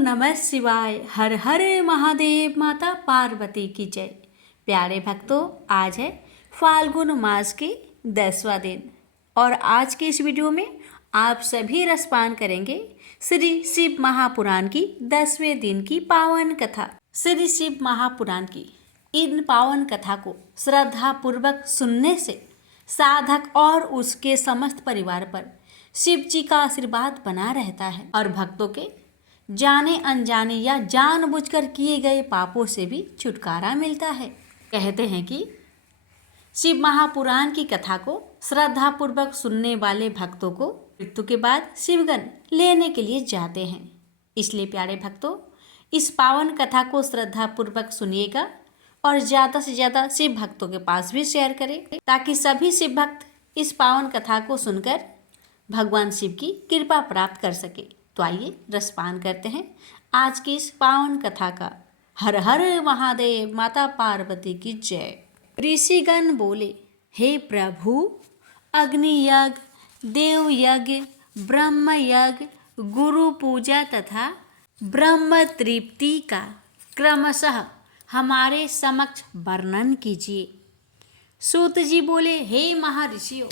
नमः शिवाय। हर हर महादेव। माता पार्वती की जय। प्यारे भक्तों, आज है फाल्गुन मास के 10वां दिन और आज के इस वीडियो में आप सभी रसपान करेंगे श्री शिव महापुराण की 10वें दिन की पावन कथा। श्री शिव महापुराण की इन पावन कथा को श्रद्धा पूर्वक सुनने से साधक और उसके समस्त परिवार पर शिव जी का आशीर्वाद बना रहता है और भक्तों के जाने अनजाने या जानबूझकर किए गए पापों से भी छुटकारा मिलता है। कहते हैं कि शिव महापुराण की कथा को श्रद्धापूर्वक सुनने वाले भक्तों को मृत्यु के बाद शिवगण लेने के लिए जाते हैं। इसलिए प्यारे भक्तों, इस पावन कथा को श्रद्धापूर्वक सुनिएगा और ज़्यादा से ज़्यादा शिव भक्तों के पास भी शेयर करें ताकि सभी शिव भक्त इस पावन कथा को सुनकर भगवान शिव की कृपा प्राप्त कर सके। तो आइए रसपान करते हैं आज की इस पावन कथा का। हर हर महादेव। माता पार्वती की जय। ऋषिगण बोले, हे प्रभु, अग्नि यज्ञ, देव यज्ञ, ब्रह्म यज्ञ, गुरु पूजा तथा ब्रह्म तृप्ति का क्रमशः हमारे समक्ष वर्णन कीजिए। सूत जी बोले, हे महर्षियों,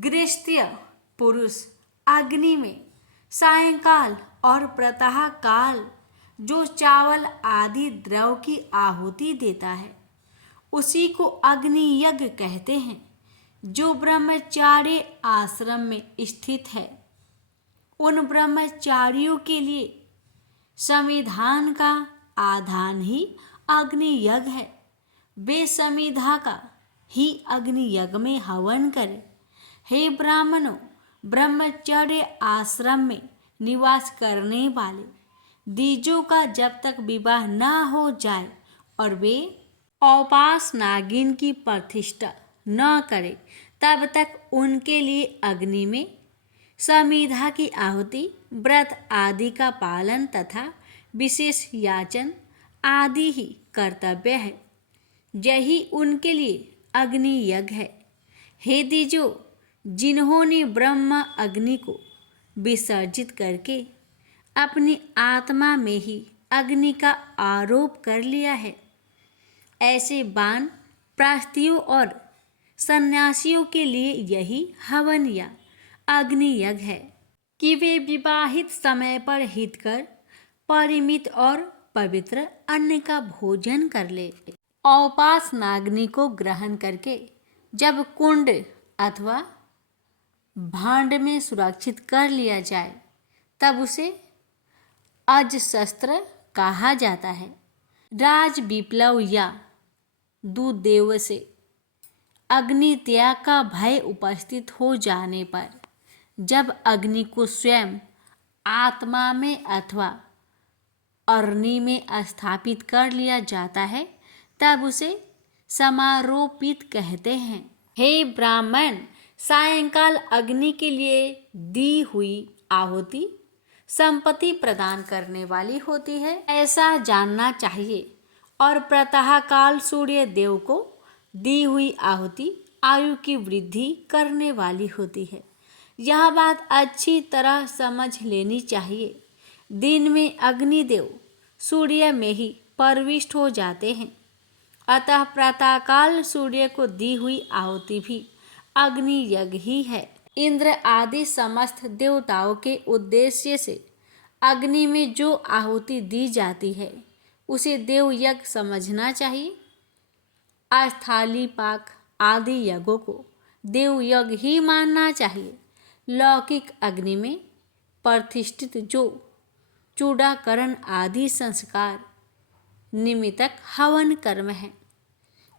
गृहस्थ्य पुरुष अग्नि में सायंकाल और प्रातः काल जो चावल आदि द्रव की आहुति देता है उसी को अग्नि यज्ञ कहते हैं, जो ब्रह्मचार्य आश्रम में स्थित है। उन ब्रह्मचारियों के लिए संविधान का आधान ही अग्नि यज्ञ है। वे संविधा का ही अग्नि यज्ञ में हवन करें। हे ब्राह्मणों, ब्रह्मचर्य आश्रम में निवास करने वाले द्विजों का जब तक विवाह न हो जाए और वे औपास नागिन की प्रतिष्ठा न करें तब तक उनके लिए अग्नि में समिधा की आहुति, व्रत आदि का पालन तथा विशेष याचन आदि ही कर्तव्य है। यही उनके लिए अग्नि यज्ञ है। हे द्विजों, जिन्होंने ब्रह्म अग्नि को विसर्जित करके अपनी आत्मा में ही अग्नि का आरोप कर लिया है, ऐसे बान प्रास्तियों और सन्यासियों के लिए यही हवन या अग्नि यज्ञ है कि वे विवाहित समय पर हितकर परिमित और पवित्र अन्न का भोजन कर ले। औपास नाग्नि को ग्रहण करके जब कुंड अथवा भांड में सुरक्षित कर लिया जाए तब उसे अजशस्त्र कहा जाता है। राज विप्लव या दुर्देव से अग्नि त्याग का भय उपस्थित हो जाने पर जब अग्नि को स्वयं आत्मा में अथवा अग्नि में स्थापित कर लिया जाता है तब उसे समारोपित कहते हैं। हे ब्राह्मण, सायंकाल अग्नि के लिए दी हुई आहुति संपत्ति प्रदान करने वाली होती है, ऐसा जानना चाहिए। और प्रातःकाल सूर्य देव को दी हुई आहुति आयु की वृद्धि करने वाली होती है। यह बात अच्छी तरह समझ लेनी चाहिए। दिन में अग्निदेव सूर्य में ही प्रविष्ट हो जाते हैं, अतः प्रातःकाल सूर्य को दी हुई आहुति भी अग्नि यज्ञ ही है। इंद्र आदि समस्त देवताओं के उद्देश्य से अग्नि में जो आहुति दी जाती है उसे देव यज्ञ समझना चाहिए। अस्थाली पाक आदि यज्ञों को देव यज्ञ ही मानना चाहिए। लौकिक अग्नि में प्रतिष्ठित जो चूड़ाकरण आदि संस्कार निमित्तक हवन कर्म है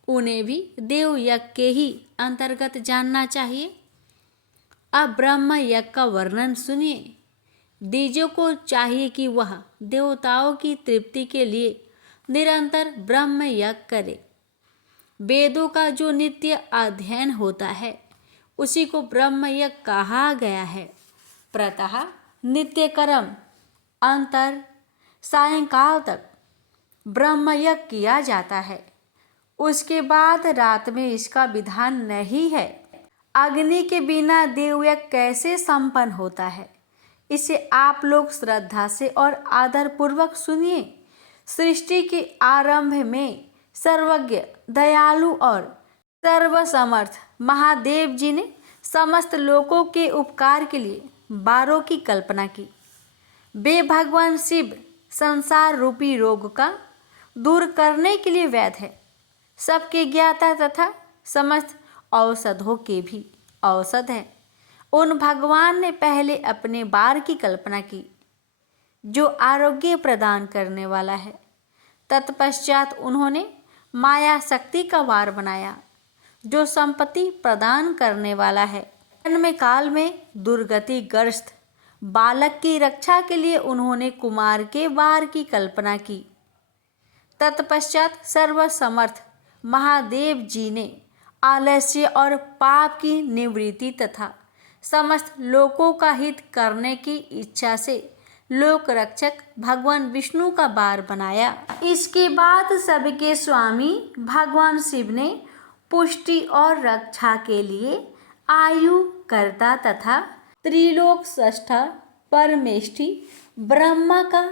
उन्हें भी देव यज्ञ के ही अंतर्गत जानना चाहिए। अब ब्रह्म यज्ञ का वर्णन सुनिए। द्विजों को चाहिए कि वह देवताओं की तृप्ति के लिए निरंतर ब्रह्म यज्ञ करे। वेदों का जो नित्य अध्ययन होता है उसी को ब्रह्म यज्ञ कहा गया है। प्रातः नित्य कर्म अंतर सायंकाल तक ब्रह्म यज्ञ किया जाता है, उसके बाद रात में इसका विधान नहीं है। अग्नि के बिना देव यज्ञ कैसे संपन्न होता है, इसे आप लोग श्रद्धा से और आदर पूर्वक सुनिए। सृष्टि के आरंभ में सर्वज्ञ, दयालु और सर्वसमर्थ महादेव जी ने समस्त लोगों के उपकार के लिए बारों की कल्पना की। वे भगवान शिव संसार रूपी रोग का दूर करने के लिए वैद्य है, सबके ज्ञाता तथा समस्त औषधों के भी औषध है। उन भगवान ने पहले अपने बार की कल्पना की जो आरोग्य प्रदान करने वाला है। तत्पश्चात उन्होंने माया शक्ति का वार बनाया जो संपत्ति प्रदान करने वाला है। जन्म काल में दुर्गति ग्रस्त बालक की रक्षा के लिए उन्होंने कुमार के वार की कल्पना की। तत्पश्चात सर्वसमर्थ महादेव जी ने आलस्य और पाप की निवृत्ति तथा समस्त लोकों का हित करने की इच्छा से लोक रक्षक भगवान विष्णु का बार बनाया। इसके बाद सबके स्वामी भगवान शिव ने पुष्टि और रक्षा के लिए आयु कर्ता तथा त्रिलोक सृष्टा परमेष्ठी ब्रह्मा का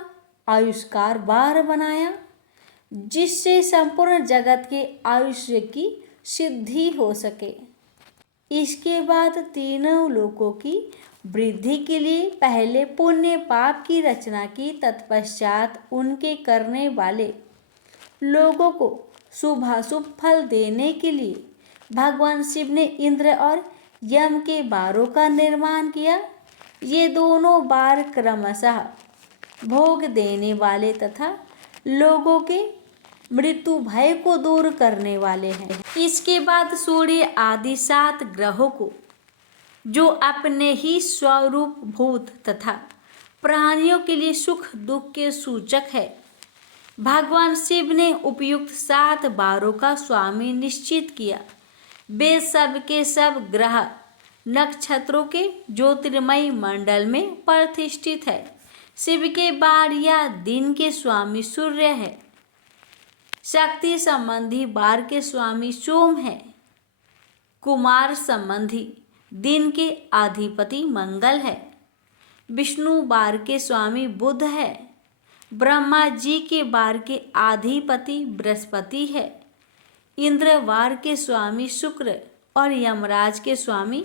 आयुष्कार बार बनाया जिससे संपूर्ण जगत के आयुष्य की सिद्धि हो सके। इसके बाद तीनों लोकों की वृद्धि के लिए पहले पुण्य पाप की रचना की। तत्पश्चात उनके करने वाले लोगों को शुभाशुभ फल देने के लिए भगवान शिव ने इंद्र और यम के बारों का निर्माण किया। ये दोनों बार क्रमशः भोग देने वाले तथा लोगों के मृत्यु भय को दूर करने वाले हैं। इसके बाद सूर्य आदि 7 ग्रहों को जो अपने ही स्वरूप भूत तथा प्राणियों के लिए सुख दुख के सूचक है, भगवान शिव ने उपयुक्त 7 बारों का स्वामी निश्चित किया। वे सब के सब ग्रह नक्षत्रों के ज्योतिर्मय मंडल में प्रतिष्ठित है। शिव के बार या दिन के स्वामी सूर्य है। शक्ति संबंधी बार के स्वामी सोम है। कुमार संबंधी दिन के अधिपति मंगल है। विष्णु बार के स्वामी बुध है। ब्रह्मा जी के बार के अधिपति बृहस्पति है। इंद्र वार के स्वामी शुक्र और यमराज के स्वामी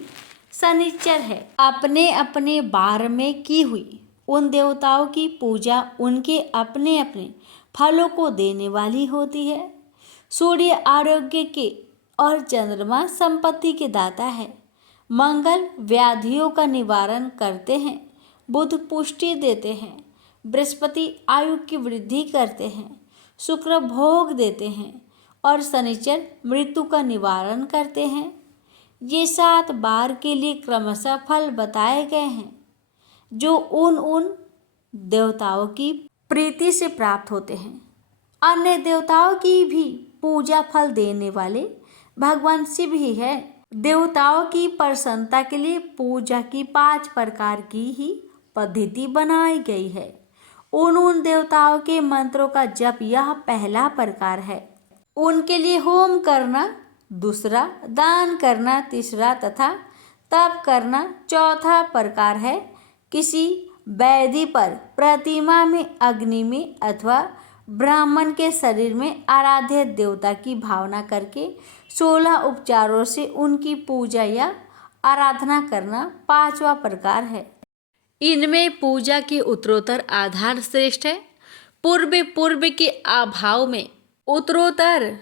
शनिचर है। अपने अपने बार में की हुई उन देवताओं की पूजा उनके अपने अपने फलों को देने वाली होती है। सूर्य आरोग्य के और चंद्रमा संपत्ति के दाता है। मंगल व्याधियों का निवारण करते हैं। बुध पुष्टि देते हैं। बृहस्पति आयु की वृद्धि करते हैं। शुक्र भोग देते हैं और शनिचर मृत्यु का निवारण करते हैं। ये 7 बार के लिए क्रमशः फल बताए गए हैं जो उन देवताओं की प्रीति से प्राप्त होते हैं। अन्य देवताओं की भी पूजा फल देने वाले भगवान शिव ही है। देवताओं की प्रसन्नता के लिए पूजा की 5 प्रकार की ही पद्धति बनाई गई है। उन देवताओं के मंत्रों का जप यह पहला प्रकार है। उनके लिए होम करना, दूसरा दान करना, तीसरा तथा तप करना चौथा प्रकार है। किसी वेदी पर प्रतिमा में अग्नि में अथवा ब्राह्मण के शरीर में आराध्य देवता की भावना करके 16 उपचारों से उनकी पूजा या आराधना करना 5वां प्रकार है। इनमें पूजा के उत्तरोत्तर आधार श्रेष्ठ है। पूर्व के अभाव में उत्तरोत्तर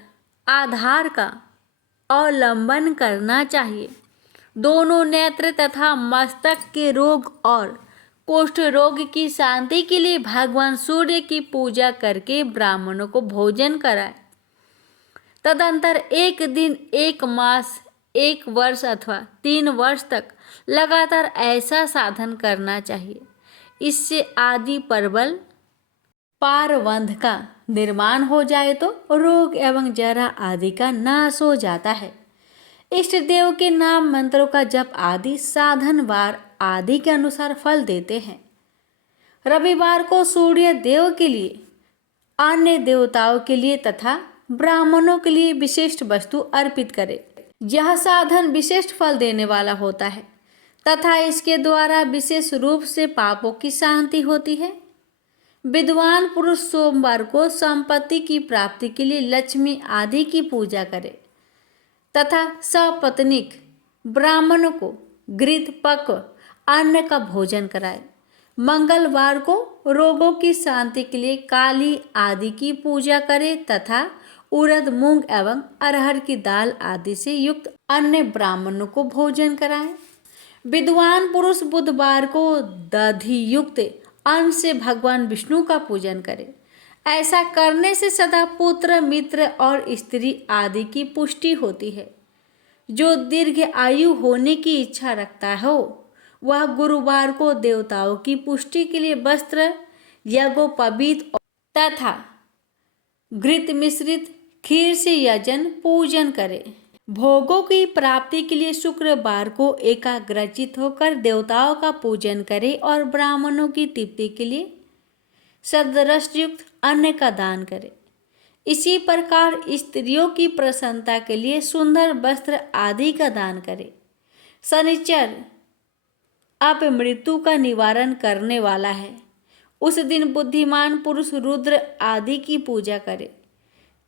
आधार का अवलंबन करना चाहिए। दोनों नेत्र तथा मस्तक के रोग और कुष्ठ रोग की शांति के लिए भगवान सूर्य की पूजा करके ब्राह्मणों को भोजन कराए। तदंतर 1 दिन, 1 मास, 1 वर्ष अथवा 3 वर्ष तक लगातार ऐसा साधन करना चाहिए। इससे आदि प्रबल पारवंध का निर्माण हो जाए तो रोग एवं जरा आदि का नाश हो जाता है। इष्ट देव के नाम मंत्रों का जप आदि साधन वार आदि के अनुसार फल देते हैं। रविवार को सूर्य देव के लिए, अन्य देवताओं के लिए तथा ब्राह्मणों के लिए विशिष्ट वस्तु अर्पित करें। यह साधन विशिष्ट फल देने वाला होता है। तथा इसके द्वारा विशेष रूप से पापों की शांति होती है। विद्वान पुरुष सोमवार को संपत्ति की प्राप्ति के लिए लक्ष्मी आदि की पूजा करे तथा सपत्नीक ब्राह्मणों को घृत पक्व अन्न का भोजन कराए। मंगलवार को रोगों की शांति के लिए काली आदि की पूजा करे तथा उड़द मूंग एवं अरहर की दाल आदि से युक्त अन्य ब्राह्मणों को भोजन कराए। विद्वान पुरुष बुधवार को दधि युक्त अन्न से भगवान विष्णु का पूजन करे। ऐसा करने से सदा पुत्र मित्र और स्त्री आदि की पुष्टि होती है। जो दीर्घ आयु होने की इच्छा रखता हो वह गुरुवार को देवताओं की पुष्टि के लिए वस्त्र यज्ञोपवीत तथा घृत मिश्रित खीर से यजन पूजन करे। भोगों की प्राप्ति के लिए शुक्रवार को एकाग्रचित होकर देवताओं का पूजन करे और ब्राह्मणों की तृप्ति के लिए सदरसयुक्त अन्न का दान करे। इसी प्रकार स्त्रियों की प्रसन्नता के लिए सुंदर वस्त्र आदि का दान करे। शनिचर अपमृत्यु का निवारण करने वाला है। उस दिन बुद्धिमान पुरुष रुद्र आदि की पूजा करे।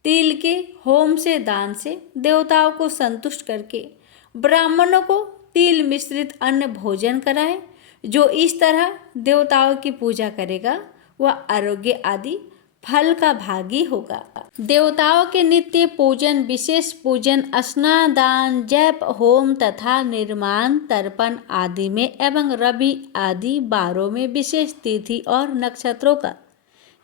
तिल के होम से दान से देवताओं को संतुष्ट करके ब्राह्मणों को तिल मिश्रित अन्न भोजन कराए। जो इस तरह देवताओं की पूजा करेगा वह आरोग्य आदि फल का भागी होगा। देवताओं के नित्य पूजन, विशेष पूजन, स्नान, दान, जप, होम तथा निर्माण तर्पण आदि में एवं रवि आदि वारों में विशेष तिथि और नक्षत्रों का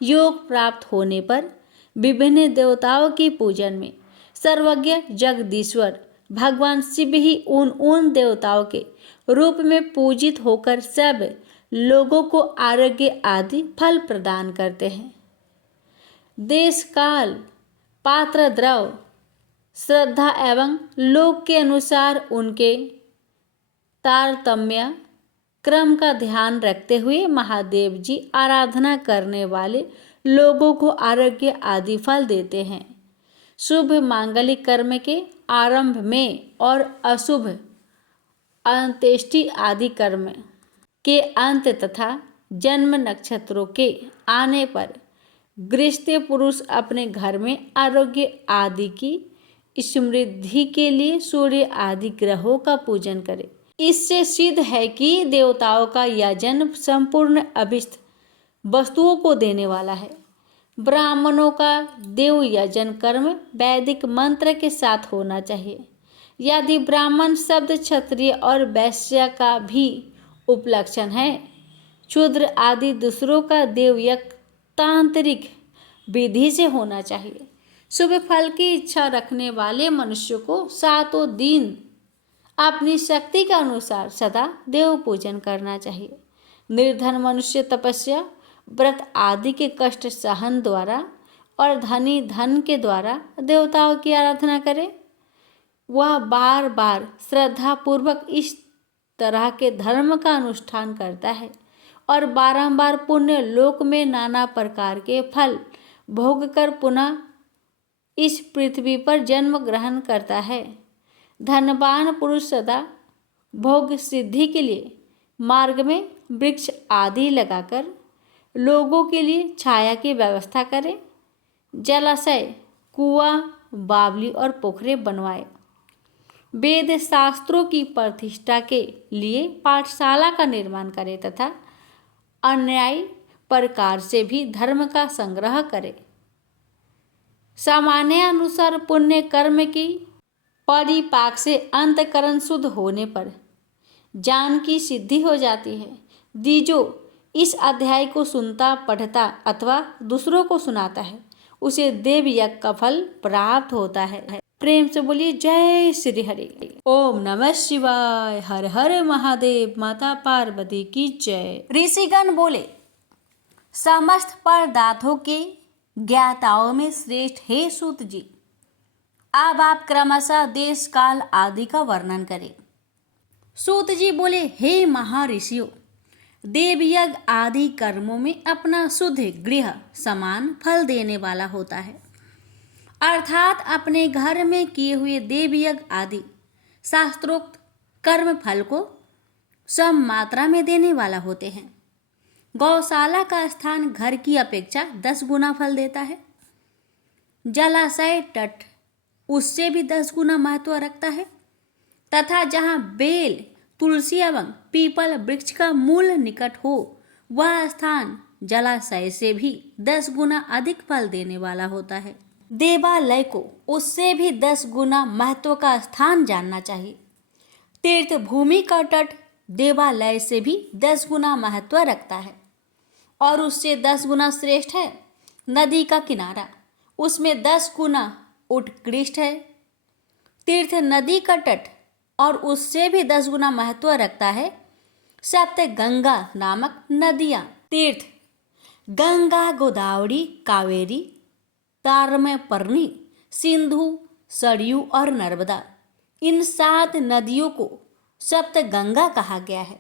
योग प्राप्त होने पर विभिन्न देवताओं की पूजन में सर्वज्ञ जगदीश्वर भगवान शिव ही उन देवताओं के रूप में पूजित होकर सब लोगों को आरोग्य आदि फल प्रदान करते हैं। देश काल पात्र द्रव श्रद्धा एवं लोक के अनुसार उनके तारतम्य क्रम का ध्यान रखते हुए महादेव जी आराधना करने वाले लोगों को आरोग्य आदि फल देते हैं। शुभ मांगलिक कर्म के आरंभ में और अशुभ अंत्येष्टि आदि कर्म के अंत तथा जन्म नक्षत्रों के आने पर गृहस्थ पुरुष अपने घर में आरोग्य आदि की समृद्धि के लिए सूर्य आदि ग्रहों का पूजन करे। इससे सिद्ध है कि देवताओं का यजन संपूर्ण अभिष्ट वस्तुओं को देने वाला है। ब्राह्मणों का देव यजन कर्म वैदिक मंत्र के साथ होना चाहिए। यदि ब्राह्मण शब्द क्षत्रिय और वैश्य का भी उपलक्षण है, शूद्र आदि दूसरों का देवयज्ञ तांत्रिक विधि से होना चाहिए। शुभ फल की इच्छा रखने वाले मनुष्य को सातों दिन अपनी शक्ति के अनुसार सदा देव पूजन करना चाहिए। निर्धन मनुष्य तपस्या, व्रत आदि के कष्ट सहन द्वारा और धनी धन के द्वारा देवताओं की आराधना करे। वह बार बार श्रद्धा पूर्वक इस तरह के धर्म का अनुष्ठान करता है और बारंबार पुण्य लोक में नाना प्रकार के फल भोग कर पुनः इस पृथ्वी पर जन्म ग्रहण करता है। धनवान पुरुष सदा भोग सिद्धि के लिए मार्ग में वृक्ष आदि लगाकर लोगों के लिए छाया की व्यवस्था करे। जलाशय, कुआं, बावली और पोखरे बनवाए। वेद शास्त्रों की प्रतिष्ठा के लिए पाठशाला का निर्माण करे तथा अन्यायी प्रकार से भी धर्म का संग्रह करे। सामान्य अनुसार पुण्य कर्म की परिपाक से अंतकरण शुद्ध होने पर ज्ञान की सिद्धि हो जाती है। दीजो इस अध्याय को सुनता, पढ़ता अथवा दूसरों को सुनाता है उसे देव यज्ञ का फल प्राप्त होता है। प्रेम से बोलिए जय श्री हरि। ओम नमः शिवाय। हर हर महादेव। माता पार्वती की जय। ऋषिगण बोले, समस्त पदार्थों के ज्ञाताओं में श्रेष्ठ हे सूत जी, अब आप क्रमशः देश काल आदि का वर्णन करें। सूत जी बोले, हे महर्षियों, देवयज्ञ आदि कर्मों में अपना शुद्ध गृह समान फल देने वाला होता है, अर्थात अपने घर में किए हुए देवयज्ञ आदि शास्त्रोक्त कर्म फल को सम मात्रा में देने वाला होते हैं। गौशाला का स्थान घर की अपेक्षा 10 गुना फल देता है। जलाशय तट उससे भी 10 गुना महत्व रखता है तथा जहाँ बेल, तुलसी एवं पीपल वृक्ष का मूल निकट हो वह स्थान जलाशय से भी 10 गुना अधिक फल देने वाला होता है। देवालय को उससे भी 10 गुना महत्व का स्थान जानना चाहिए। तीर्थ भूमि का तट देवालय से भी 10 गुना महत्व रखता है और उससे 10 गुना श्रेष्ठ है नदी का किनारा, उसमें 10 गुना उत्कृष्ट है। तीर्थ नदी का तट और उससे भी 10 गुना महत्व रखता है सप्त गंगा नामक नदियाँ। तीर्थ गंगा, गोदावरी, कावेरी, ताम्रपर्णी, सिंधु, सरयू और नर्मदा, इन 7 नदियों को सप्त गंगा कहा गया है।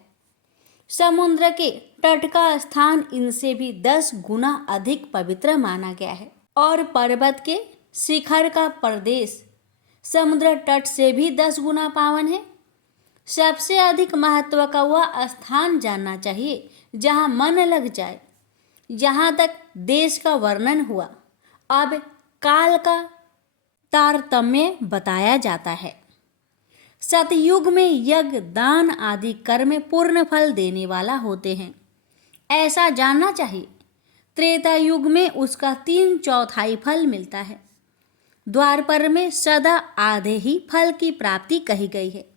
समुद्र के तट का स्थान इनसे भी 10 गुना अधिक पवित्र माना गया है और पर्वत के शिखर का प्रदेश समुद्र तट से भी 10 गुना पावन है। सबसे अधिक महत्व का वह स्थान जानना चाहिए जहाँ मन लग जाए। यहाँ तक देश का वर्णन हुआ, अब काल का तारतम्य बताया जाता है। सतयुग में यज्ञ, दान आदि कर्म पूर्ण फल देने वाला होते हैं, ऐसा जानना चाहिए। त्रेता युग में उसका 3/4 फल मिलता है। द्वापर में सदा आधे ही फल की प्राप्ति कही गई है।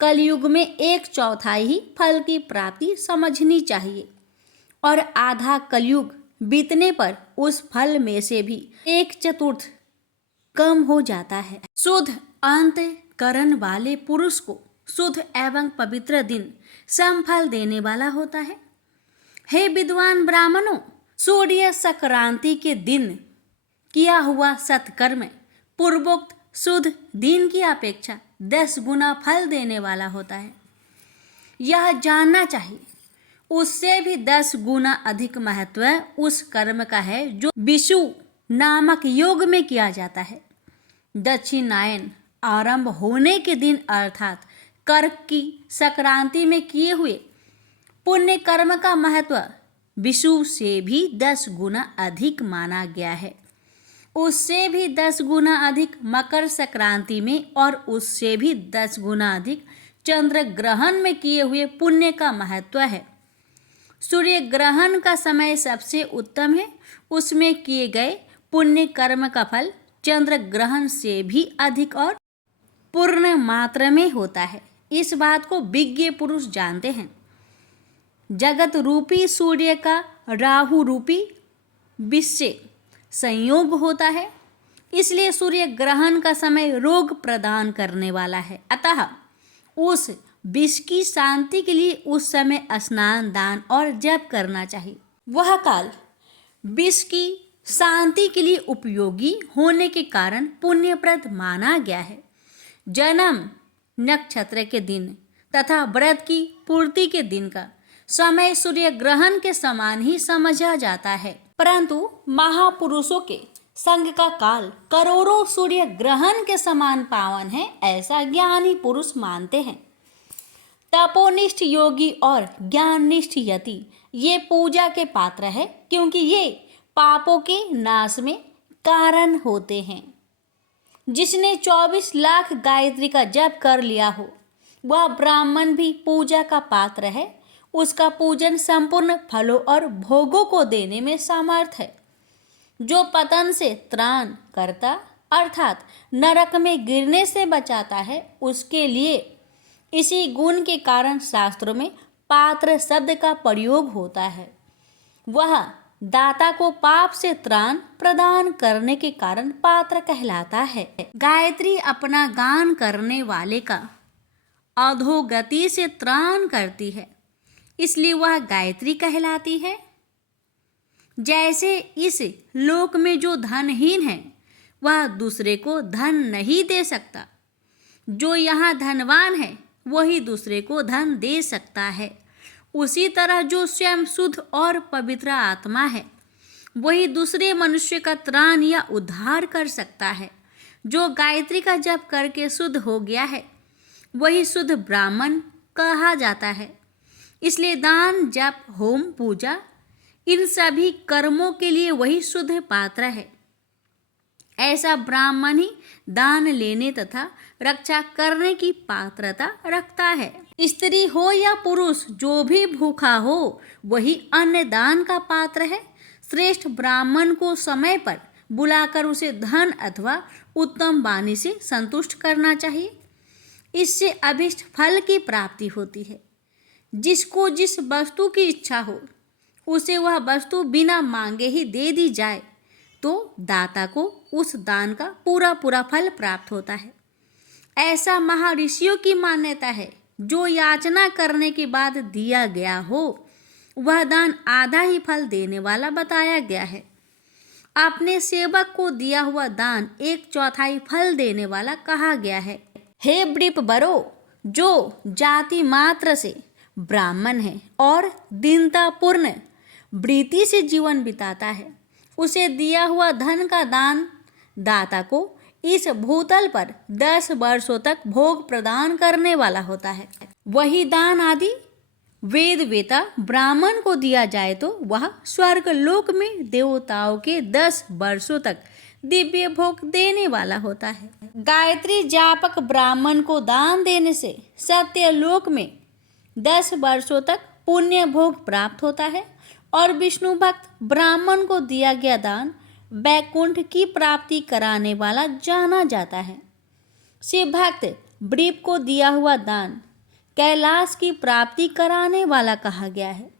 कलयुग में 1/4 ही फल की प्राप्ति समझनी चाहिए और आधा कलयुग बीतने पर उस फल में से भी 1/4 कम हो जाता है। शुद्ध अंतःकरण वाले पुरुष को शुद्ध एवं पवित्र दिन समफल देने वाला होता है। हे विद्वान ब्राह्मणों, सूर्य संक्रांति के दिन किया हुआ सत्कर्म पूर्वोक्त शुद्ध दिन की अपेक्षा 10 गुना फल देने वाला होता है। यह जानना चाहिए उससे भी 10 गुना अधिक महत्व उस कर्म का है जो विषु नामक योग में किया जाता है। दक्षिणायन आरंभ होने के दिन अर्थात कर्क की संक्रांति में किए हुए पुण्य कर्म का महत्व विषु से भी 10 गुना अधिक माना गया है। उससे भी 10 गुना अधिक मकर संक्रांति में और उससे भी 10 गुना अधिक चंद्र ग्रहण में किए हुए पुण्य का महत्व है। सूर्य ग्रहण का समय सबसे उत्तम है, उसमें किए गए पुण्य कर्म का फल चंद्र ग्रहण से भी अधिक और पूर्ण मात्रा में होता है। इस बात को विज्ञ पुरुष जानते हैं। जगत रूपी सूर्य का राहु रूपी विष से संयोग होता है, इसलिए सूर्य ग्रहण का समय रोग प्रदान करने वाला है। अतः उस विष की शांति के लिए उस समय स्नान, दान और जप करना चाहिए। वह काल विष की शांति के लिए उपयोगी होने के कारण पुण्यप्रद माना गया है। जन्म नक्षत्र के दिन तथा व्रत की पूर्ति के दिन का समय सूर्य ग्रहण के समान ही समझा जाता है, परंतु महापुरुषों के संग का काल करोड़ों सूर्य ग्रहण के समान पावन है, ऐसा ज्ञानी पुरुष मानते हैं। तपोनिष्ठ योगी और ज्ञाननिष्ठ यति ये पूजा के पात्र है, क्योंकि ये पापों के नाश में कारण होते हैं। जिसने 24 लाख गायत्री का जप कर लिया हो वह ब्राह्मण भी पूजा का पात्र है। उसका पूजन संपूर्ण फलों और भोगों को देने में समर्थ है। जो पतन से त्राण करता अर्थात नरक में गिरने से बचाता है, उसके लिए इसी गुण के कारण शास्त्रों में पात्र शब्द का प्रयोग होता है। वह दाता को पाप से त्राण प्रदान करने के कारण पात्र कहलाता है। गायत्री अपना गान करने वाले का अधोगति से त्राण करती है, इसलिए वह गायत्री कहलाती है। जैसे इस लोक में जो धनहीन है वह दूसरे को धन नहीं दे सकता, जो यहाँ धनवान है वही दूसरे को धन दे सकता है। उसी तरह जो स्वयं शुद्ध और पवित्र आत्मा है वही दूसरे मनुष्य का त्राण या उद्धार कर सकता है। जो गायत्री का जप करके शुद्ध हो गया है वही शुद्ध ब्राह्मण कहा जाता है। इसलिए दान, जप, होम, पूजा इन सभी कर्मों के लिए वही शुद्ध पात्र है। ऐसा ब्राह्मण ही दान लेने तथा रक्षा करने की पात्रता रखता है। स्त्री हो या पुरुष, जो भी भूखा हो वही अन्न दान का पात्र है। श्रेष्ठ ब्राह्मण को समय पर बुलाकर उसे धन अथवा उत्तम वाणी से संतुष्ट करना चाहिए। इससे अभिष्ट फल की प्राप्ति होती है। जिसको जिस वस्तु की इच्छा हो उसे वह वस्तु बिना मांगे ही दे दी जाए तो दाता को उस दान का पूरा पूरा फल प्राप्त होता है। ऐसा महर्षियों की मान्यता है। जो याचना करने के बाद दिया गया हो वह दान आधा ही फल देने वाला बताया गया है। अपने सेवक को दिया हुआ दान 1/4 फल देने वाला कहा गया है। हे वृपवरो, जो जाति मात्र से ब्राह्मण है और दीनतापूर्ण वृत्ति से जीवन बिताता है, उसे दिया हुआ धन का दान दाता को इस भूतल पर 10 वर्षों तक भोग प्रदान करने वाला होता है। वही दान आदि वेद वेता ब्राह्मण को दिया जाए तो वह स्वर्ग लोक में देवताओं के 10 वर्षों तक दिव्य भोग देने वाला होता है। गायत्री जापक ब्राह्मण को दान देने से सत्य लोक में 10 वर्षों तक पुण्य भोग प्राप्त होता है और विष्णु भक्त ब्राह्मण को दिया गया दान वैकुंठ की प्राप्ति कराने वाला जाना जाता है। शिव भक्त वृप को दिया हुआ दान कैलाश की प्राप्ति कराने वाला कहा गया है।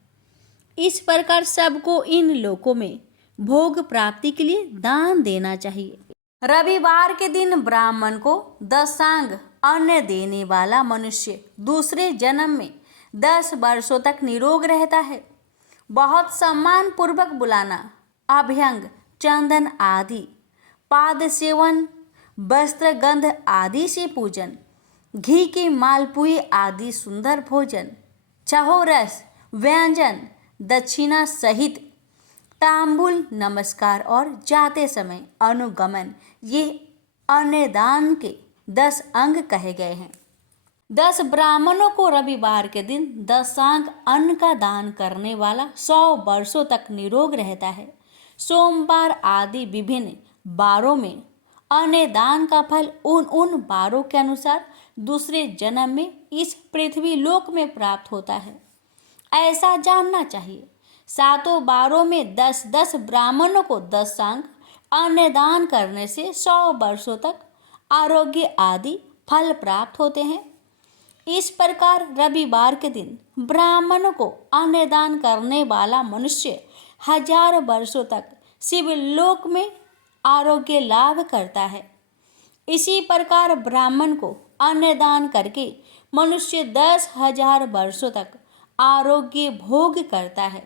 इस प्रकार सबको इन लोकों में भोग प्राप्ति के लिए दान देना चाहिए। रविवार के दिन ब्राह्मण को दशांग अन्न देने वाला मनुष्य दूसरे जन्म में 10 वर्षों तक निरोग रहता है। बहुत सम्मान पूर्वक बुलाना, अभ्यंग, चंदन आदि, पाद सेवन, वस्त्र गंध आदि से पूजन, घी के मालपुए आदि सुंदर भोजन, चहोरस व्यंजन, दक्षिणा सहित तांबुल, नमस्कार और जाते समय अनुगमन, ये अन्नदान के 10 अंग कहे गए हैं। 10 ब्राह्मणों को रविवार के दिन दशांग अन्न का दान करने वाला 100 वर्षों तक निरोग रहता है। सोमवार आदि विभिन्न बारों में अन्नदान का फल उन बारों के अनुसार दूसरे जन्म में इस पृथ्वी लोक में प्राप्त होता है, ऐसा जानना चाहिए। 7 बारों में 10-10 ब्राह्मणों को दशांग अन्नदान करने से 100 वर्षों तक आरोग्य आदि फल प्राप्त होते हैं। इस प्रकार रविवार के दिन ब्राह्मणों को अन्नदान करने वाला मनुष्य 1000 वर्षों तक शिवलोक में आरोग्य लाभ करता है। इसी प्रकार ब्राह्मण को अन्नदान करके मनुष्य 10,000 वर्षों तक आरोग्य भोग करता है।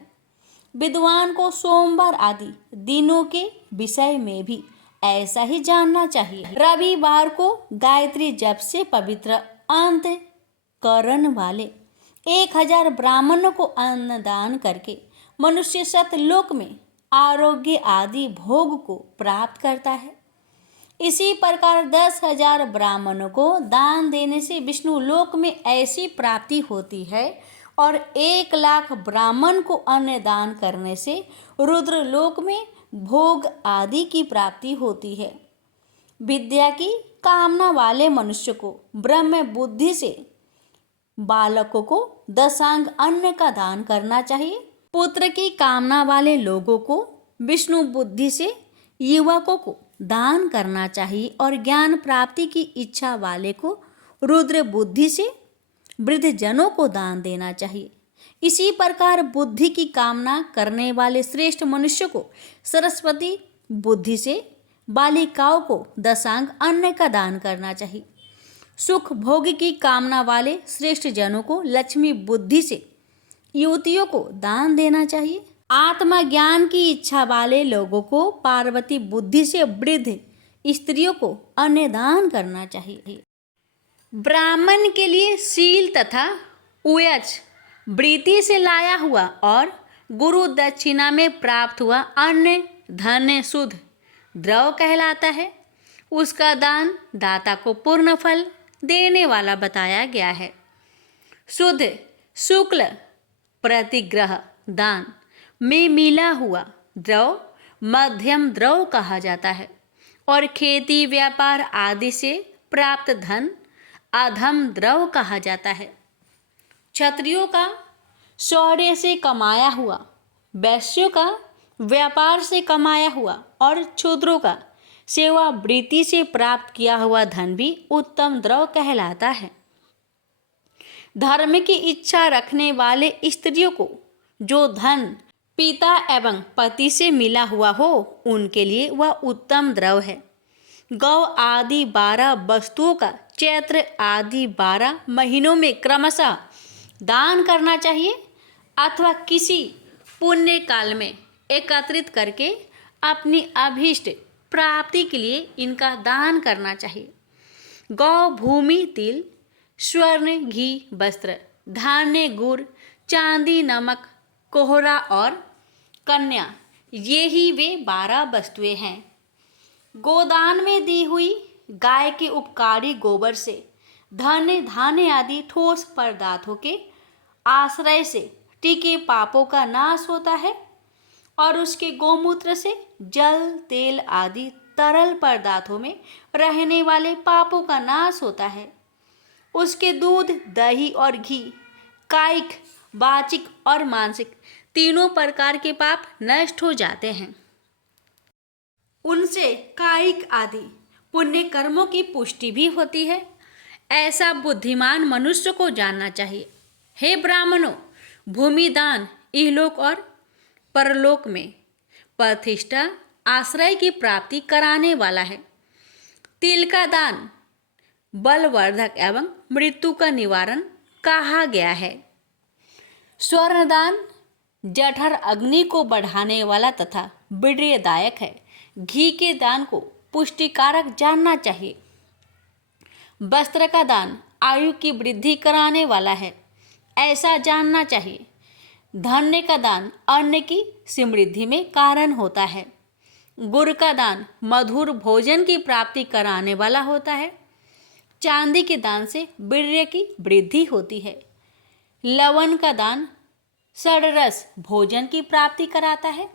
विद्वान को सोमवार आदि दिनों के विषय में भी ऐसा ही जानना चाहिए। रविवार को गायत्री जप से पवित्र अंत करण वाले 1000 ब्राह्मणों को अन्नदान करके मनुष्य सतलोक में आरोग्य आदि भोग को प्राप्त करता है। इसी प्रकार 10,000 ब्राह्मणों को दान देने से विष्णु लोक में ऐसी प्राप्ति होती है और 1,00,000 ब्राह्मण को अन्नदान करने से रुद्र लोक में भोग आदि की प्राप्ति होती है। विद्या की कामना वाले मनुष्य को ब्रह्म बुद्धि से बालकों को दशांग अन्न का दान करना चाहिए। पुत्र की कामना वाले लोगों को विष्णु बुद्धि से युवकों को दान करना चाहिए और ज्ञान प्राप्ति की इच्छा वाले को रुद्र बुद्धि से वृद्धजनों को दान देना चाहिए। इसी प्रकार बुद्धि की कामना करने वाले श्रेष्ठ मनुष्य को सरस्वती बुद्धि से बालिकाओं को दशांग अन्न का दान करना चाहिए। सुख भोग की कामना वाले श्रेष्ठ जनों को लक्ष्मी बुद्धि से युवतियों को दान देना चाहिए। आत्मज्ञान की इच्छा वाले लोगों को पार्वती बुद्धि से वृद्ध स्त्रियों को अन्नदान करना चाहिए। ब्राह्मण के लिए शील तथा उयच वृत्ति से लाया हुआ और गुरु दक्षिणा में प्राप्त हुआ अन्न धन शुद्ध द्रव कहलाता है। उसका दान दाता को पूर्ण फल देने वाला बताया गया है। शुद्ध शुक्ल प्रतिग्रह दान में मिला हुआ द्रव मध्यम द्रव कहा जाता है और खेती व्यापार आदि से प्राप्त धन अधम द्रव कहा जाता है। क्षत्रियों का शौर्य से कमाया हुआ, वैश्यों का व्यापार से कमाया हुआ और शूद्रों का सेवा वृत्ति से प्राप्त किया हुआ धन भी उत्तम द्रव कहलाता है। धर्म की इच्छा रखने वाले स्त्रियों को जो धन पिता एवं पति से मिला हुआ हो उनके लिए वह उत्तम द्रव है। गौ आदि 12 वस्तुओं का चैत्र आदि 12 महीनों में क्रमशः दान करना चाहिए अथवा किसी पुण्य काल में एकत्रित करके अपनी अभीष्ट प्राप्ति के लिए इनका दान करना चाहिए। गौ भूमि तिल स्वर्ण घी वस्त्र धान्य गुड़ चांदी नमक कोहरा और कन्या ये ही वे 12 वस्तुएं हैं। गोदान में दी हुई गाय के उपकारी गोबर से धन्य धान्य आदि ठोस पदार्थों के आश्रय से टिके पापों का नाश होता है और उसके गोमूत्र से जल तेल आदि तरल पदार्थों में रहने वाले पापों का नाश होता है। उसके दूध दही और घी कायिक वाचिक और मानसिक तीनों प्रकार के पाप नष्ट हो जाते हैं। उनसे कायिक आदि पुण्य कर्मों की पुष्टि भी होती है। ऐसा बुद्धिमान मनुष्य को जानना चाहिए। हे ब्राह्मणों, भूमि दान इहलोक और परलोक में प्रतिष्ठा आश्रय की प्राप्ति कराने वाला है। तिल का दान बलवर्धक एवं मृत्यु का निवारण कहा गया है। स्वर्ण दान जठर अग्नि को बढ़ाने वाला तथा वीर्यदायक है। घी के दान को पुष्टिकारक जानना चाहिए। वस्त्र का दान आयु की वृद्धि कराने वाला है, ऐसा जानना चाहिए। धन्य का दान अन्न की समृद्धि में कारण होता है। गुड़ का दान मधुर भोजन की प्राप्ति कराने वाला होता है। चांदी के दान से वीर्य की वृद्धि होती है। लवण का दान षडरस भोजन की प्राप्ति कराता है।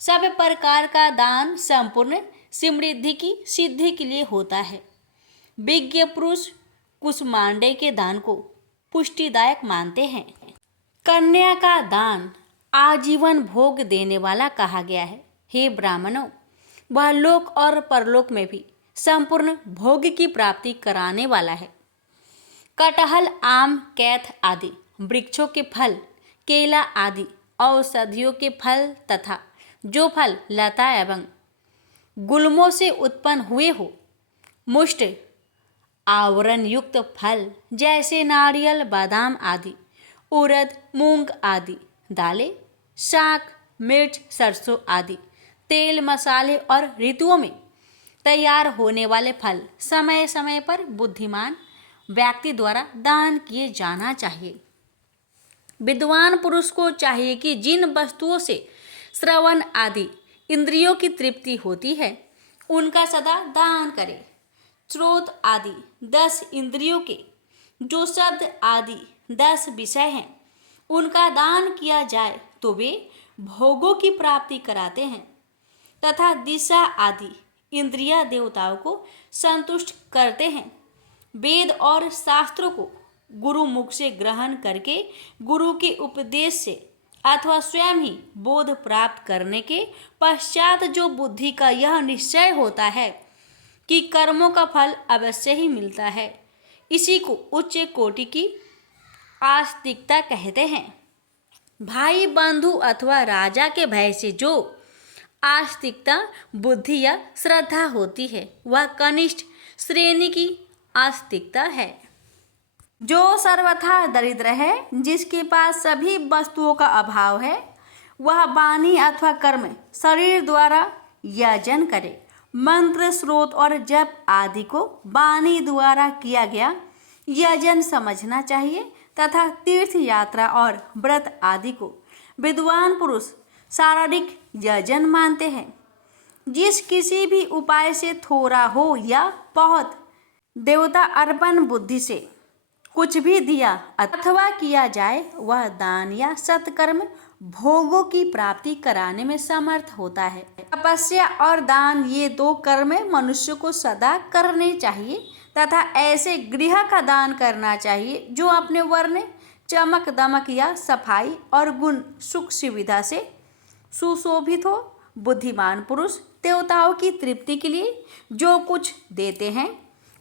सब प्रकार का दान संपूर्ण समृद्धि की सिद्धि के लिए होता है। विज्ञ पुरुष कुसमांडे के दान को पुष्टिदायक मानते हैं। कन्या का दान आजीवन भोग देने वाला कहा गया है। हे ब्राह्मणों, वह लोक और परलोक में भी संपूर्ण भोग की प्राप्ति कराने वाला है। कटहल आम कैथ आदि वृक्षों के फल केला आदि औषधियों के फल तथा जो फल लता एवं गुल्मों से उत्पन्न हुए हो, मुष्ट आवरण युक्त फल जैसे नारियल बादाम आदि उड़द मूंग आदि दालें शाक मिर्च सरसों आदि तेल मसाले और ऋतुओं में तैयार होने वाले फल समय समय पर बुद्धिमान व्यक्ति द्वारा दान किए जाना चाहिए। विद्वान पुरुष को चाहिए कि जिन वस्तुओं से श्रवण आदि इंद्रियों की तृप्ति होती है उनका सदा दान करे। स्रोत आदि 10 इंद्रियों के जो शब्द आदि 10 विषय हैं उनका दान किया जाए तो वे भोगों की प्राप्ति कराते हैं तथा दिशा आदि इंद्रिया देवताओं को संतुष्ट करते हैं। वेद और शास्त्रों को गुरु मुख से ग्रहण करके गुरु के उपदेश से अथवा स्वयं ही बोध प्राप्त करने के पश्चात जो बुद्धि का यह निश्चय होता है कि कर्मों का फल अवश्य ही मिलता है, इसी को उच्च कोटि की आस्तिकता कहते हैं। भाई बंधु अथवा राजा के भय से जो आस्तिकता बुद्धि या श्रद्धा होती है वह कनिष्ठ श्रेणी की आस्तिकता है। जो सर्वथा दरिद्र है, जिसके पास सभी वस्तुओं का अभाव है, वह वाणी अथवा कर्म शरीर द्वारा यजन करे। मंत्र स्रोत और जप आदि को वाणी द्वारा किया गया यजन समझना चाहिए तथा तीर्थ यात्रा और व्रत आदि को विद्वान पुरुष शारीरिक यजन मानते हैं। जिस किसी भी उपाय से थोड़ा हो या बहुत देवता अर्पण बुद्धि से कुछ भी दिया अथवा किया जाए वह दान या सत्कर्म भोगों की प्राप्ति कराने में समर्थ होता है। तपस्या और दान ये दो कर्म मनुष्य को सदा करने चाहिए तथा ऐसे गृह का दान करना चाहिए जो अपने वर्ण, चमक दमक या सफाई और गुण सुख सुविधा से सुशोभित हो। बुद्धिमान पुरुष देवताओं की तृप्ति के लिए जो कुछ देते हैं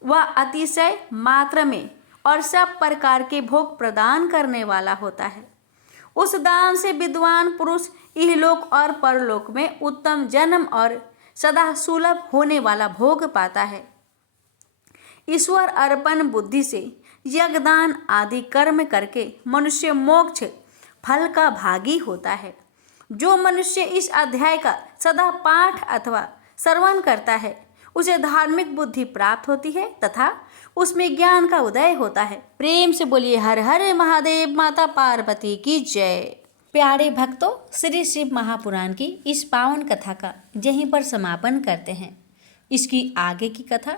वह अतिशय मात्रा में और सब प्रकार के भोग प्रदान करने वाला होता है। उस दान से विद्वान पुरुष इहलोक और परलोक में उत्तम जन्म और सदा सुलभ होने वाला भोग पाता है। ईश्वर अर्पण बुद्धि से यज्ञदान आदि कर्म करके मनुष्य मोक्ष फल का भागी होता है। जो मनुष्य इस अध्याय का सदा पाठ अथवा श्रवण करता है उसे धार्मिक बुद्धि प्राप्त होती है तथा उसमें ज्ञान का उदय होता है। प्रेम से बोलिए हर हर महादेव, माता पार्वती की जय। प्यारे भक्तों, श्री शिव महापुराण की इस पावन कथा का यहीं पर समापन करते हैं। इसकी आगे की कथा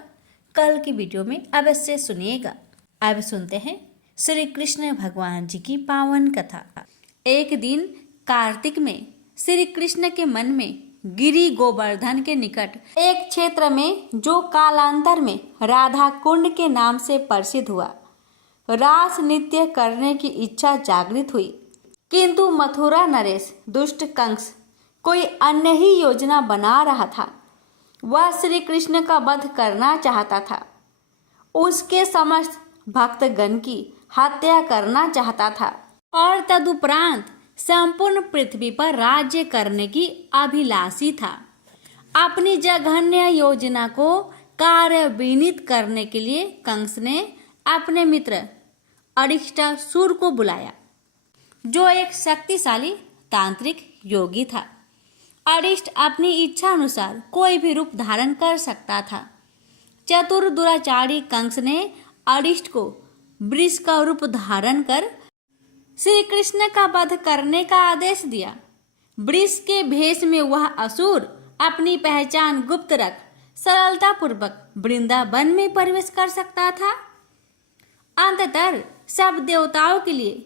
कल की वीडियो में अवश्य सुनिएगा। अब सुनते हैं श्री कृष्ण भगवान जी की पावन कथा। एक दिन कार्तिक में श्री कृष्ण के मन में गिरि गोवर्धन के निकट एक क्षेत्र में जो कालांतर में राधा कुंड के नाम से प्रसिद्ध हुआ, रास नृत्य करने की इच्छा जागृत हुई। किंतु मथुरा नरेश दुष्ट कंस कोई अन्य ही योजना बना रहा था। वह श्री कृष्ण का वध करना चाहता था, उसके समस्त भक्तगण की हत्या करना चाहता था और तदुपरांत संपूर्ण पृथ्वी पर राज्य करने की अभिलाषी था। अपनी जघन्य योजना को कार्यान्वित करने के लिए कंस ने अपने मित्र अरिष्टासुर को बुलाया, जो एक शक्तिशाली तांत्रिक योगी था। अरिष्ट अपनी इच्छा अनुसार कोई भी रूप धारण कर सकता था। चतुर दुराचारी कंस ने अरिष्ट को वृष का रूप धारण कर श्री कृष्ण का वध करने का आदेश दिया। वृष के भेष में वह असुर अपनी पहचान गुप्त रख सरलता पूर्वक वृंदावन में प्रवेश कर सकता था। अंततः सब देवताओं के लिए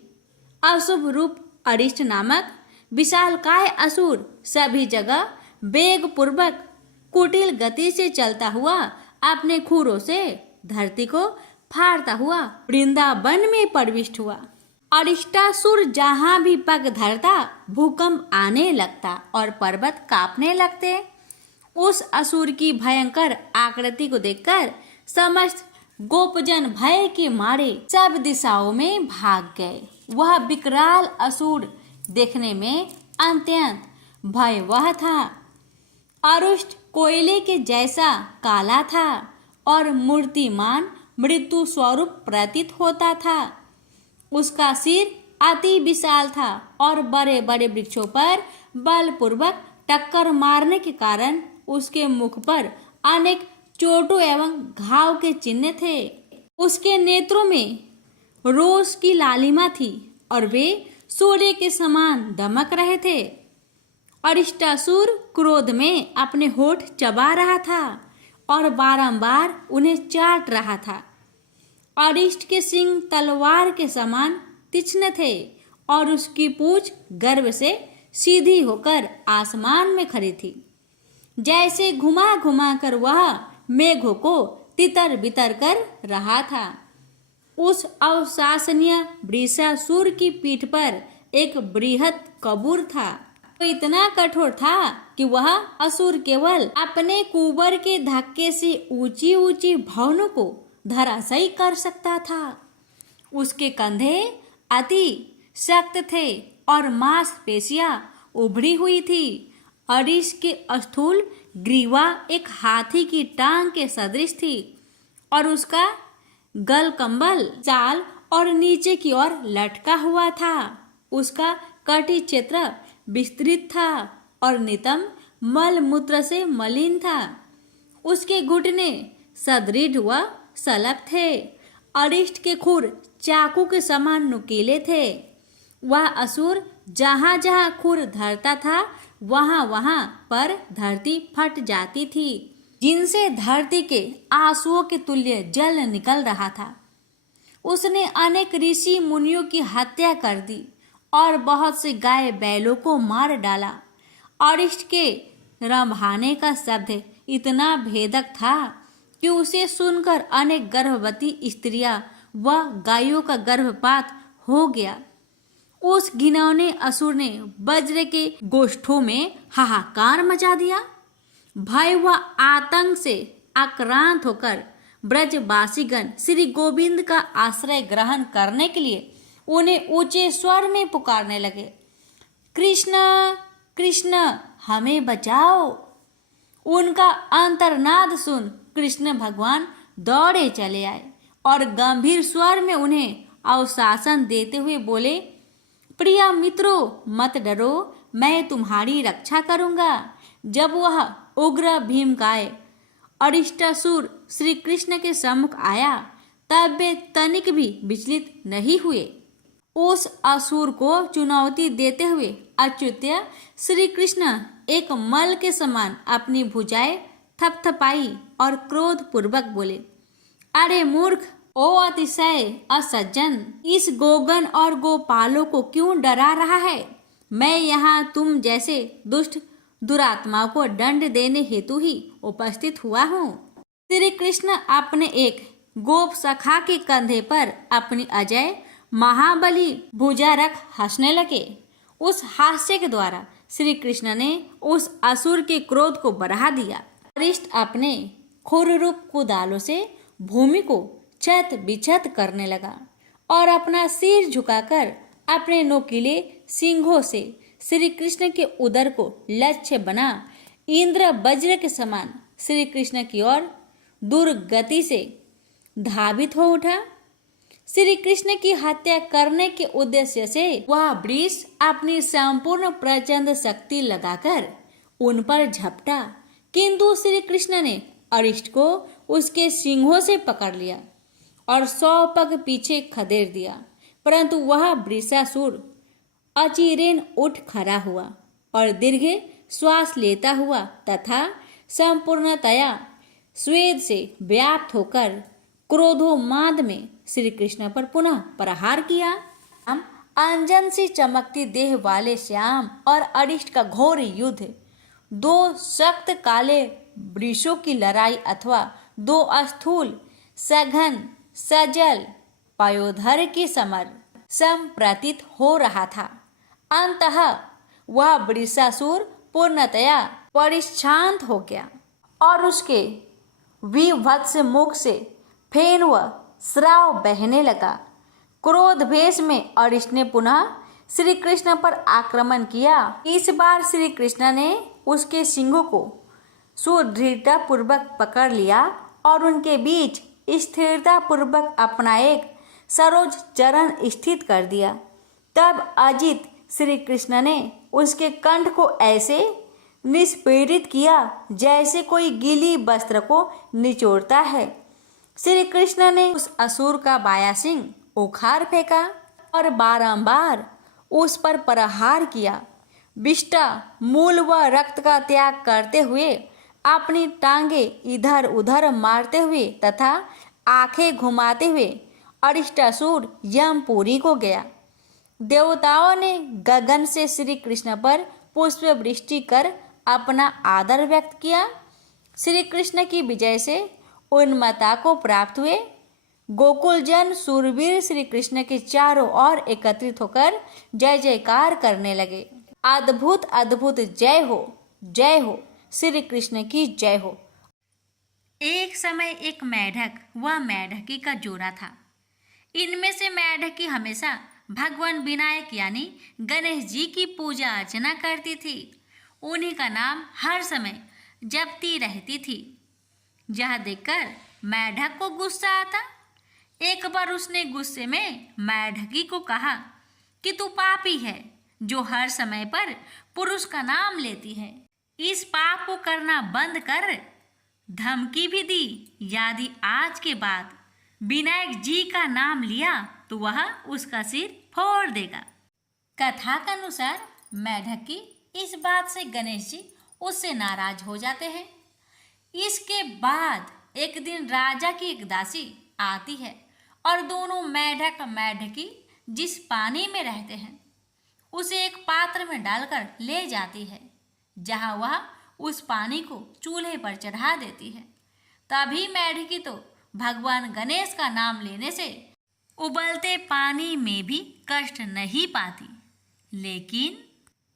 अशुभ रूप अरिष्ट नामक विशालकाय असुर सभी जगह वेग पूर्वक कुटिल गति से चलता हुआ अपने खुरों से धरती को फाड़ता हुआ वृंदावन में प्रविष्ट हुआ। अरिष्टासुर जहां भी पग धरता भूकंप आने लगता और पर्वत कांपने लगते। उस असुर की भयंकर आकृति को देखकर समस्त गोपजन भय के मारे सब दिशाओं में भाग गए। वह विकराल असुर देखने में अत्यंत भयावह था। अरुष्ट कोयले के जैसा काला था और मूर्तिमान मृत्यु स्वरूप प्रतीत होता था। उसका सिर अति विशाल था और बड़े बड़े वृक्षों पर बलपूर्वक टक्कर मारने के कारण उसके मुख पर अनेक चोटों एवं घाव के चिन्ह थे। उसके नेत्रों में रोष की लालिमा थी और वे सूर्य के समान दमक रहे थे। अरिष्टासुर क्रोध में अपने होठ चबा रहा था और बारंबार उन्हें चाट रहा था। अरिष्ट के सिंग तलवार के समान तीक्ष्ण थे और उसकी पूंछ गर्व से सीधी होकर आसमान में खड़ी थी। जैसे घुमा घुमा कर वह मेघों को तितर बितर कर रहा था। उस अविश्वसनीय वृषासुर की पीठ पर एक बृहत कबूर था। वो इतना कठोर था कि वह असुर केवल अपने कुबर के धक्के से ऊंची ऊंची भवनों को धराशायी कर सकता था। उसके कंधे अति सख्त थे और मांसपेशियां उभरी हुई थी। अरिष्ट के स्थूल ग्रीवा एक हाथी की टांग के सदृश थी और उसका गलकंबल चाल और नीचे की ओर लटका हुआ था। उसका कटी क्षेत्र विस्तृत था और नितंब मल मूत्र से मलिन था। उसके घुटने सदृढ़ व सलभ थे। अरिष्ट के खुर चाकू के समान नुकीले थे। वह असुर जहां जहां खुर धरता था वहां वहां पर धरती फट जाती थी, जिनसे धरती के आंसुओं के तुल्य जल निकल रहा था। उसने अनेक ऋषि मुनियों की हत्या कर दी और बहुत से गाय बैलों को मार डाला। अरिष्ट के रंभाने का शब्द इतना भेदक था कि उसे सुनकर अनेक गर्भवती स्त्रियां व गायों का गर्भपात हो गया। उस घिनौने असुर ने वज्र के गोष्ठों में हाहाकार मचा दिया। भय व आतंक से आक्रांत होकर ब्रजवासीगण श्री गोविंद का आश्रय ग्रहण करने के लिए उन्हें ऊंचे स्वर में पुकारने लगे, कृष्ण कृष्ण हमें बचाओ। उनका अंतर्नाद सुन कृष्ण भगवान दौड़े चले आए और गंभीर स्वर में उन्हें आश्वासन देते हुए बोले, प्रिय मित्रों मत डरो, मैं तुम्हारी रक्षा करूंगा। जब वह उग्र भीमकाय अरिष्टासुर श्री कृष्ण के सम्मुख आया तब वे तनिक भी विचलित नहीं हुए। उस असुर को चुनौती देते हुए अच्युत्य श्री कृष्ण एक मल के समान अपनी भुजाएं थपथपाई और क्रोध पूर्वक बोले, अरे मूर्ख, ओ अतिशय असज्जन, इस गोगन और गोपालों को क्यों डरा रहा है? मैं यहाँ तुम जैसे दुष्ट दुरात्माओं को दंड देने हेतु ही उपस्थित हुआ हूँ। श्री कृष्ण अपने एक गोप सखा के कंधे पर अपनी अजय महाबली भुजा रख हंसने लगे। उस हास्य के द्वारा श्री कृष्ण ने उस असुर के क्रोध को बढ़ा दिया। अरिष्ट अपने खुर रूप कुदालों से भूमि को छत बिछत करने लगा और अपना सिर झुकाकर अपने नोकीले सिंघों से श्री कृष्ण के उदर को लक्ष्य बना इंद्र वज्र के समान श्री कृष्ण की ओर दुर्गति से धावित हो उठा। श्री कृष्ण की हत्या करने के उद्देश्य से वह वृष अपनी संपूर्ण प्रचंड शक्ति लगाकर उन पर झपटा, किंतु श्री कृष्ण ने अरिष्ट को उसके सिंघों से पकड़ लिया और 100 पग पीछे खदेड़ दिया। परंतु वह वृषासुर अचिरेन उठ खड़ा हुआ और दीर्घ श्वास लेता हुआ तथा संपूर्णतया स्वेद से व्याप्त होकर क्रोधोन्माद में श्री कृष्ण पर पुनः प्रहार किया। हम अंजन से चमकती देह वाले श्याम और अरिष्ट का घोर युद्ध, 2 सख्त काले वृषों की लड़ाई अथवा 2 स्थूल सघन सजल पायोधर के समर सम प्रतीत हो रहा था। अंततः वह वृषासुर पूर्णतया परिशांत हो गया और उसके विभत्स मुख से फेन व स्राव बहने लगा। क्रोध भेष में अरिष्ट ने पुनः श्री कृष्ण पर आक्रमण किया। इस बार श्री कृष्ण ने उसके सिंघों को सुदृढ़ता पूर्वक पकड़ लिया और उनके बीच स्थिरता पूर्वक अपना एक सरोज चरण स्थित कर दिया। तब अजित श्री कृष्ण ने उसके कंठ को ऐसे निष्पीड़ित किया जैसे कोई गीली वस्त्र को निचोड़ता है। श्री कृष्ण ने उस असुर का बायां सिंह उखाड़ फेंका और बारंबार उस पर प्रहार किया। विष्टा मूल व रक्त का त्याग करते हुए अपनी टांगे इधर उधर मारते हुए तथा आंखें घुमाते हुए अरिष्टासुर यमपुरी को गया। देवताओं ने गगन से श्री कृष्ण पर पुष्प वृष्टि कर अपना आदर व्यक्त किया। श्री कृष्ण की विजय से उन्मत्ता को प्राप्त हुए गोकुल जन सूरवीर श्री कृष्ण के चारों ओर एकत्रित होकर जय जयकार करने लगे। अद्भुत अद्भुत जय हो, श्री कृष्ण की जय हो। एक समय एक मेढक व मेढकी का जोड़ा था। इनमें से मेढकी हमेशा भगवान विनायक यानी गणेश जी की पूजा अर्चना करती थी। उन्हीं का नाम हर समय जपती रहती थी। यह देखकर मेढक को गुस्सा आता। एक बार उसने गुस्से में मेढकी को कहा कि तू पापी है जो हर समय पर पुरुष का नाम लेती है। इस पाप को करना बंद कर। धमकी भी दी, यदि आज के बाद विनायक जी का नाम लिया तो वह उसका सिर फोड़ देगा। कथा के अनुसार मेढकी इस बात से गणेश जी उससे नाराज हो जाते हैं। इसके बाद एक दिन राजा की एक दासी आती है और दोनों मेढक मेढकी जिस पानी में रहते हैं उसे एक पात्र में डालकर ले जाती है, जहां वह उस पानी को चूल्हे पर चढ़ा देती है। तभी मेढकी तो भगवान गणेश का नाम लेने से उबलते पानी में भी कष्ट नहीं पाती, लेकिन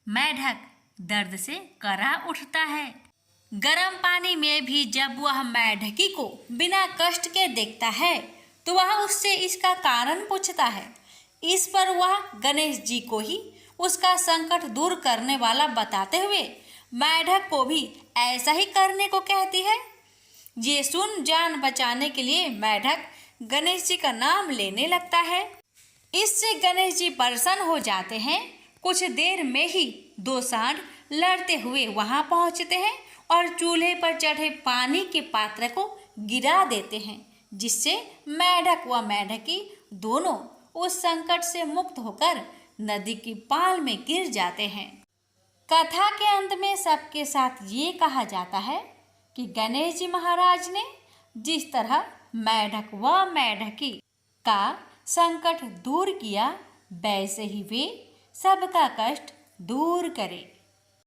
मेढक दर्द से करा उठता है। गर्म पानी में भी जब वह मेढकी को बिना कष्ट के देखता है तो वह उससे इसका कारण पूछता है। इस पर वह गणेश जी को ही उसका संकट दूर करने वाला बताते हुए मेढक को भी ऐसा ही करने को कहती है। ये सुन जान बचाने के लिए मेढक गणेश जी का नाम लेने लगता है। इससे गणेश जी प्रसन्न हो जाते हैं। कुछ देर में ही दो सांड लड़ते हुए वहां पहुंचते हैं और चूल्हे पर चढ़े पानी के पात्र को गिरा देते हैं, जिससे मेढक व मेढकी दोनों उस संकट से मुक्त होकर नदी की पाल में गिर जाते हैं। कथा के अंत में सबके साथ ये कहा जाता है कि गणेश जी महाराज ने जिस तरह मेढक व मेढकी का संकट दूर किया, वैसे ही वे सबका कष्ट दूर करें।